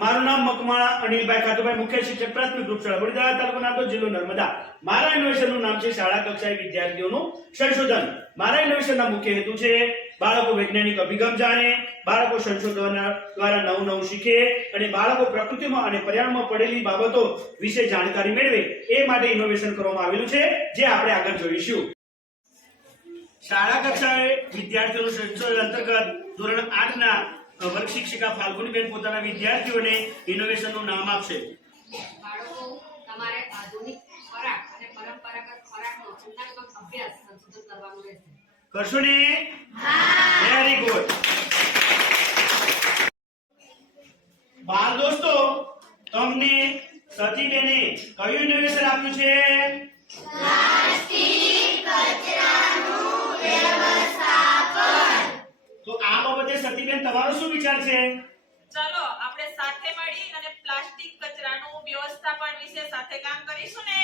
મારું નામ મકમાળા અનિલભાઈ ખાતુભાઈ મુખ્ય શિક્ષક પ્રાથમિક ગ્રુપ શાળા વડોદરા તાલુકાના તો જિલ્લો નર્મદા. મારા ઇનોવેશનનું નામ છે શાળા કક્ષાએ વિદ્યાર્થીઓનું સંશોધન. મારા ઇનોવેશનના મુખ્ય હેતુ છે બાળકો વૈજ્ઞાનિક અભિગમ જાણે, બાળકો સંશોધન દ્વારા નવું નવું શીખે અને બાળકો પ્રકૃતિમાં અને પર્યાવરણમાં પડેલી બાબતો વિશે જાણકારી મેળવે. એ માટે ઇનોવેશન કરવામાં આવેલું છે, જે આપણે આગળ જોઈશું. શાળા કક્ષાએ વિદ્યાર્થીઓનું સંશોધન અંતર્ગત ધોરણ આઠ ના વર્ગ શિક્ષિકા ફાલ્ગુનીબેન પોતાના વિદ્યાર્થીઓને ઇનોવેશનનું નામ આપશે. બાળકો તમારે આધુનિક ખોરાક અને પરંપરાગત ખોરાકનો તુલનાત્મક અભ્યાસ સંશોધન કરવાનું રહેશે. કરશો ને વેરી ગુડ બાળ દોસ્તો તમને સતીબેને કયું ઇનોવેશન આપ્યું છે? તો બાબતે સતીબેન તમારો શું વિચાર છે? ચલો આપણે સાથે મળી અને પ્લાસ્ટિક કચરાનું વ્યવસ્થાપન વિશે સાથે કામ કરીશું ને?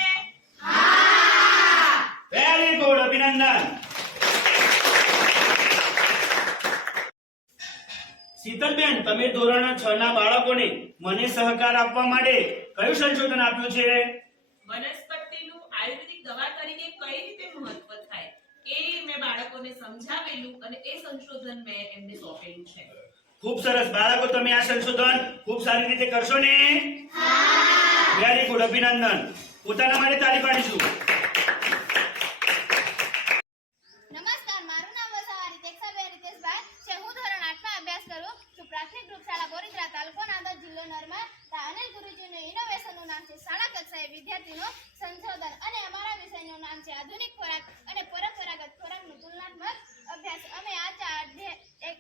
વેરી ગુડ અભિનંદન. શીતલબેન તમે ધોરણ 6 ના બાળકોને મને સહકાર આપવા માટે કયું સંશોધન આપ્યું છે? વનસ્પતિનું આયુર્વેદિક દવા તરીકે કઈ રીતે મહત્વ બાળકોને સમજાવેલું અને એ સંશોધન મેં એમને સોંપેલું છે. ખૂબ સરસ બાળકો તમે આ સંશોધન ખૂબ સારી રીતે કરશો ને? વેરી ગુડ અભિનંદન. પોતાના માટે તાળી પાડીશું. નમસ્કાર મારું નામ રીતેશભાઈ છે. હું ધોરણ આઠમાં અભ્યાસ કરું છું. પ્રાથમિક ગ્રુપ શાળા બોરીદ્રા તાલુકો નાંદોદ જિલ્લો નર્મદા અનિલ ગુરુજીનું ઇનોવેશનનું નામ છે. શાળા કક્ષાએ વિદ્યાર્થીનું સંશોધન અને અમારા વિષયનું નામ છે આધુનિક ખોરાક અને પરંપરાગત ખોરાકનું તુલનાત્મક અભ્યાસ અમે આ ચાર જે- એક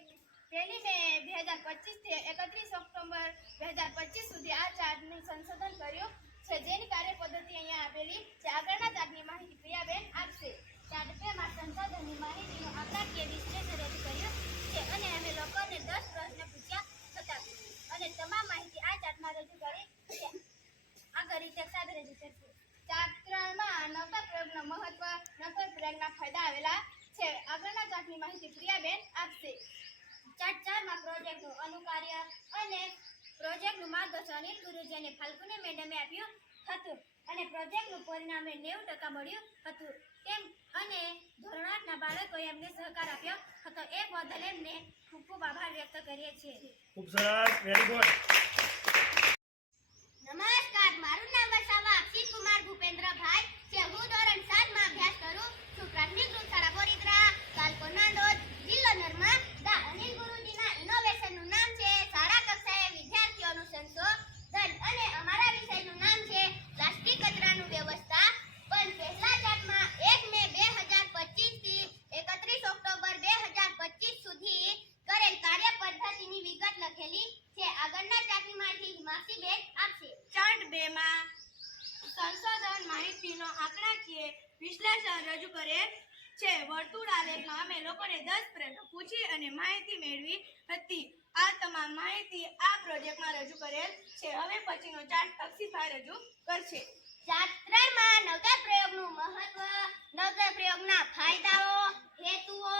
પહેલી મે બે હજાર પચીસ એકત્રીસ ઓક્ટોબર બે હજાર પચીસ સુધી આ ચાર્ટનું સંશોધન કર્યું છે. જેની કાર્ય પદ્ધતિ અહીંયા આપેલી છે. આગળના ચાર્ટની માહિતી પ્રિયાબેન આપશે. ચાર્ટ બે માં સંશોધનની માહિતીનું આંકડાકીય વિશ્લેષણ રજૂ કર્યું છે અને અમે લોકોને દસ પ્રશ્ન પૂછ્યા હતા. અને તમામ માહિતી આ ચાર્ટમાં રજૂ કરી આગળ રીતે સાથે રજૂ કરશે. ચાર્ટ ત્રણમાં નવતા પ્રયોગનો મહત્વ નવતા પ્રયોગના ફાયદા આવેલા છે. આગળના ચાર્ટની માહિતી પ્રિયાબેન આપશે. ચાર્ટ ચારમાં પ્રોજેક્ટનું અનુકાર્ય અને પ્રોજેક્ટનું માર્ગદર્શન અનિલ ગુરુજીને ફાલ્ગુની મેડમે આપ્યું હતું. અને પ્રોજેક્ટનું પરિણામે નેવું ટકા મળ્યું હતું. તેમ અને ધોરણ આઠના બાળકોએ એમને સહકાર આપ્યો હતો. એ બદલ એમને ખૂબ ખૂબ આભાર વ્યક્ત કરીએ છીએ. ખૂબ સરસ વેરી ગુડ નમસ્કાર મારું નામ વસાવા અક્ષિત કુમાર ભૂપેન્દ્રભાઈ છે. હું ધોરણ સાતમાં અભ્યાસ કરું છું પ્રાથમિક ગ્રુપ શાળા બોરીદ્રા તાલુકો નાંદોદ જિલ્લો નર્મદા અનિલ ગુરુજીના ઇનોવેશનનું નામ છે શાળા કક્ષાએ વિદ્યાર્થીઓનું સંશોધન અને અમારા વિષયનું નામ છે પ્લાસ્ટિક કચરાનું વ્યવસ્થા પણ પહેલા ચાર્ટમાં એક મે બે હજાર પચીસથી એકત્રીસ ઓક્ટોબર બે હજાર પચીસ સુધી કરેલ કાર્ય પદ્ધતિની વિગત લખેલી છે આગળના ચાર્ટની માહિતી હિમાક્ષીબેન આપશે ચાર્ટ બે માં સંશોધન માહિતીનો આંકડાકીય વિશ્લેષણ રજૂ કરે છે. વર્તુળ આલેખમાં અમે લોકોને દસ પ્રશ્નો પૂછી અને માહિતી મેળવી હતી. આ તમામ માહિતી આ પ્રોજેક્ટમાં રજૂ કરેલ છે. હવે પછીનો ચાર્ટ અક્ષીભાઈ રજૂ કરશે. શાસ્ત્રમાં નવતર પ્રયોગનું મહત્વ નવતર પ્રયોગના ફાયદાઓ હેતુઓ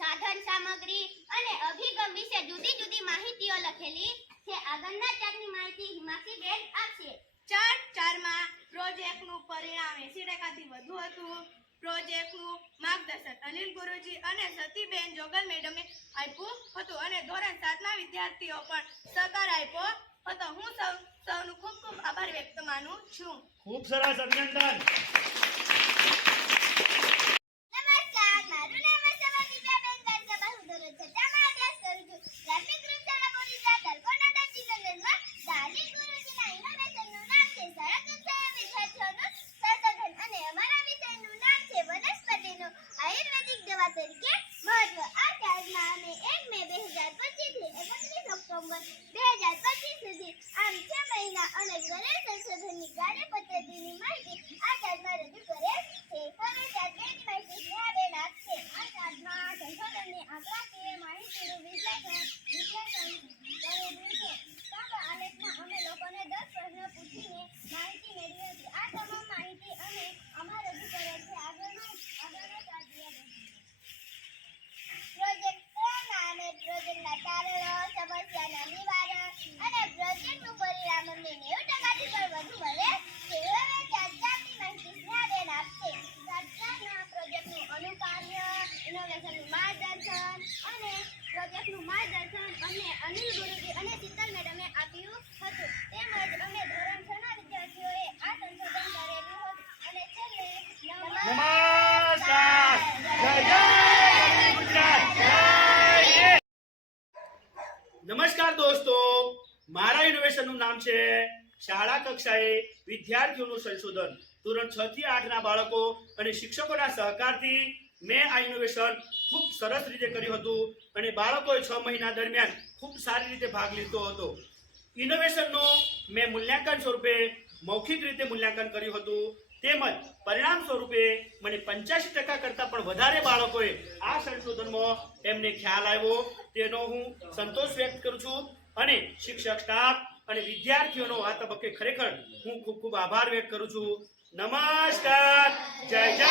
સાધન સામગ્રી અને અભિગમ વિશે જુદી જુદી માહિતીઓ લખેલી છે આગળના ચાર્ટની માહિતી હિમાક્ષીબેન આપશે ચાર્ટ ચારમાં પ્રોજેક્ટનું પરિણામ એસી ટકાથી વધુ હતું. પ્રોજેક્ટનું માર્ગદર્શન અનિલ ગુરુજી અને સતીબેન જોગલ મેડમે આપ્યું હતું અને ધોરણ સાતના વિદ્યાર્થીઓ પણ સહકાર આપ્યો હતો. હું સૌ, સૌનું ખૂબ ખૂબ આભાર વ્યક્ત માનું છું. ખૂબ સરસ અભિનંદન. અને અનિલ ગુરુજી અને શીતલ મેડમે આપ્યું હતું. તેમજ અમે ધોરણ છ ના વિદ્યાર્થીઓએ આ સંશોધન કરેલું હતું. અને છેલ્લે નમસ્કાર. નમસ્કાર. દોસ્તો. મારા ઇનોવેશનનું નામ છે શાળા કક્ષાએ વિદ્યાર્થીઓનું સંશોધન. ધોરણ છ થી 8 ના બાળકો અને શિક્ષકોના સહકારથી મેં આ ઇનોવેશન ખૂબ સરસ રીતે કર્યું હતું અને બાળકોએ છ મહિના દરમિયાન ખૂબ સારી રીતે ભાગ લીધો હતો. ઇનોવેશનનું મેં મૂલ્યાંકન સ્વરૂપે મૌખિક રીતે મૂલ્યાંકન કર્યું હતું. તેમજ પરિણામ સ્વરૂપે મને પંચ્યાસી ટકા કરતાં પણ વધારે બાળકોએ આ સંશોધનમાં એમને ખ્યાલ આવ્યો. તેનો હું સંતોષ વ્યક્ત કરું છું અને શિક્ષક, સ્ટાફ અને વિદ્યાર્થીઓનો આ તબક્કે ખરેખર હું ખૂબ ખૂબ આભાર વ્યક્ત કરું છું. નમસ્કાર. જય જય